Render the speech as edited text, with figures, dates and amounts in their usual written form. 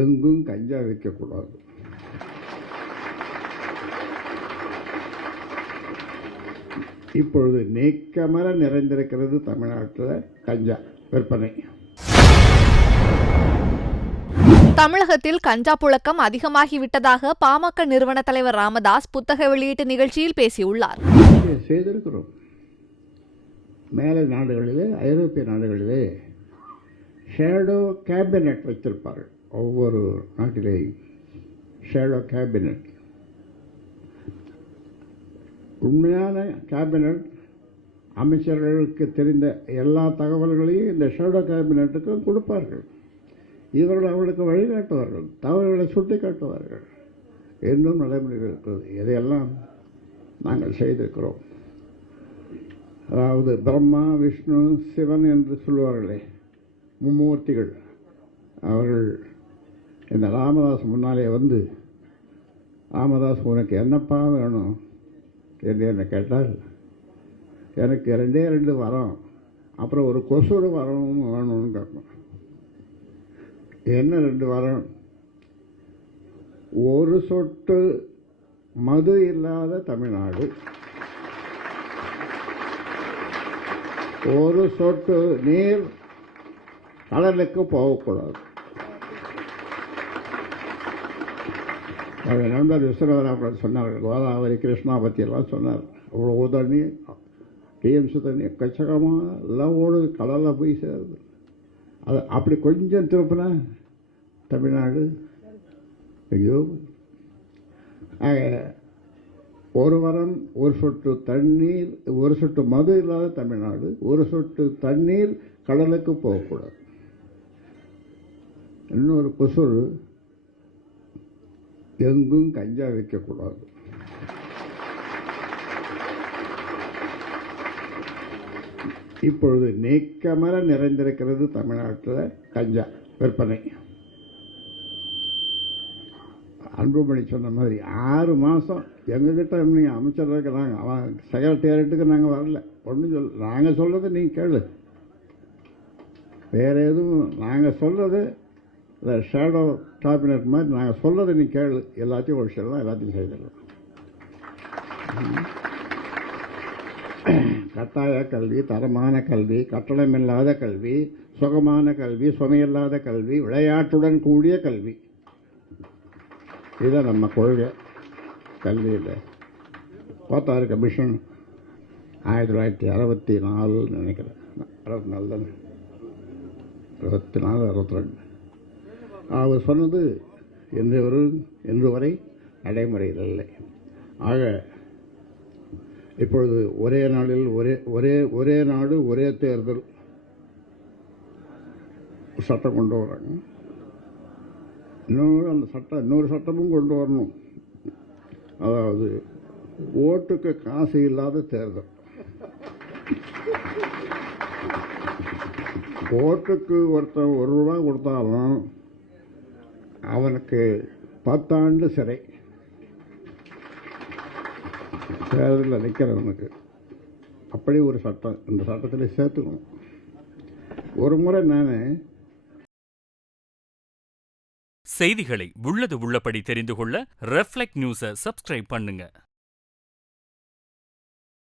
எங்கும் கஞ்சா விற்கக்கூடாது. இப்பொழுது நீக்கமர நிறைந்திருக்கிறது தமிழ்நாட்டில் கஞ்சா விற்பனை. தமிழகத்தில் கஞ்சா புழக்கம் அதிகமாகிவிட்டதாக பாமக நிறுவன தலைவர் ராமதாஸ் புத்தக வெளியீட்டு நிகழ்ச்சியில் பேசியுள்ளார். செய்திருக்கிறோம். மேலை நாடுகளிலே, ஐரோப்பிய நாடுகளிலே ஷேடோ கேபினட் வைத்திருப்பார்கள். ஒவ்வொரு நாட்டிலேயும் ஷேடோ கேபினட். உண்மையான கேபினட் அமைச்சர்களுக்கு தெரிந்த எல்லா தகவல்களையும் இந்த ஷேடோ கேபினட்டுக்கு கொடுப்பார்கள். இவர்கள் அவர்களுக்கு வழிகாட்டுவார்கள், தவறுகளை சுட்டி காட்டுவார்கள். இன்னும் நடைமுறைகள் இருக்கிறது. இதையெல்லாம் நாங்கள் செய்திருக்கிறோம். அதாவது பிரம்மா, விஷ்ணு, சிவன் என்று சொல்லுவார்களே, மும்மூர்த்திகள். அவர்கள் இந்த ராமதாஸ் முன்னாலே வந்து, ராமதாஸ் உனக்கு என்னப்பா வேணும் என்று என்னை கேட்டால், எனக்கு 2 வரம், அப்புறம் ஒரு கொசுடு வரம் வேணும்னு கேட்போம். என்ன 2 வரம்? ஒரு சொட்டு மது இல்லாத தமிழ்நாடு, ஒரு சொட்டு நீர் கடலுக்கு போகக்கூடாது. அவர் நண்பர் விஸ்வநாதன் சொன்னார்கள், கோதாவரி கிருஷ்ணா பற்றியெல்லாம் சொன்னார். அவ்வளோ தண்ணி, டிஎம்சி தண்ணி எக்கச்சக்கமாக எல்லாம் ஓடுது, கடலில் போய் சேருது. அது அப்படி கொஞ்சம் திருப்பினா தமிழ்நாடு ஐயோ. ஒரு வரம், ஒரு சொட்டு தண்ணீர், ஒரு சொட்டு மது இல்லாத தமிழ்நாடு, ஒரு சொட்டு தண்ணீர் கடலுக்கு போகக்கூடாது. இன்னொரு கொசுறு, எங்கும் கஞ்சா விற்கக்கூடாது. இப்பொழுது நீக்கமர நிறைந்திருக்கிறது தமிழ்நாட்டில் கஞ்சா விற்பனை. அன்புமணி சொன்ன மாதிரி 6 மாதம் எங்ககிட்ட நீங்கள் அமைச்சர் இருக்கிறாங்க, அவன் செக்ரட்டேரியட்டுக்கு நாங்கள் வரல. ஒன்றும் நாங்கள் சொல்கிறது நீங்கள் கேளு. வேறு எதுவும் நாங்கள் சொல்கிறது இந்த ஷேடோ கேபினட் மாதிரி நாங்கள் சொல்கிறத நீ கேளு. எல்லாத்தையும் ஒழிச்சிடலாம், எல்லாத்தையும் செய்திடலாம். கட்டாய கல்வி, தரமான கல்வி, கட்டணமில்லாத கல்வி, சுகமான கல்வி, சுமையில்லாத கல்வி, விளையாட்டுடன் கூடிய கல்வி, இதுதான் நம்ம கொள்கை. கல்வியில் 64 கமிஷன் 1964 நினைக்கிறேன், 64 தானே, 64 62. அவர் சொன்னது இன்று வரை நடைமுறையில் இல்லை. ஆக இப்பொழுது ஒரே நாளில் ஒரே நாடு ஒரே தேர்தல் சட்டம் கொண்டு வராங்க. இன்னொரு சட்டமும் கொண்டு வரணும். அதாவது ஓட்டுக்கு காசு இல்லாத தேர்தல். ஓட்டுக்கு ஒருத்தன் 1 ரூபா கொடுத்தாலும் அவனுக்கு 10 ஆண்டு சிறை. தேர்தலில் நிற்கிறவனுக்கு அப்படி ஒரு சட்டம் இந்த சட்டத்தில் சேர்த்துக்கணும். ஒரு முறை நான் செய்திகளை உள்ளது உள்ளபடி தெரிந்து கொள்ள ரெஃப்ளெக்ட் நியூஸை சப்ஸ்கிரைப் பண்ணுங்க.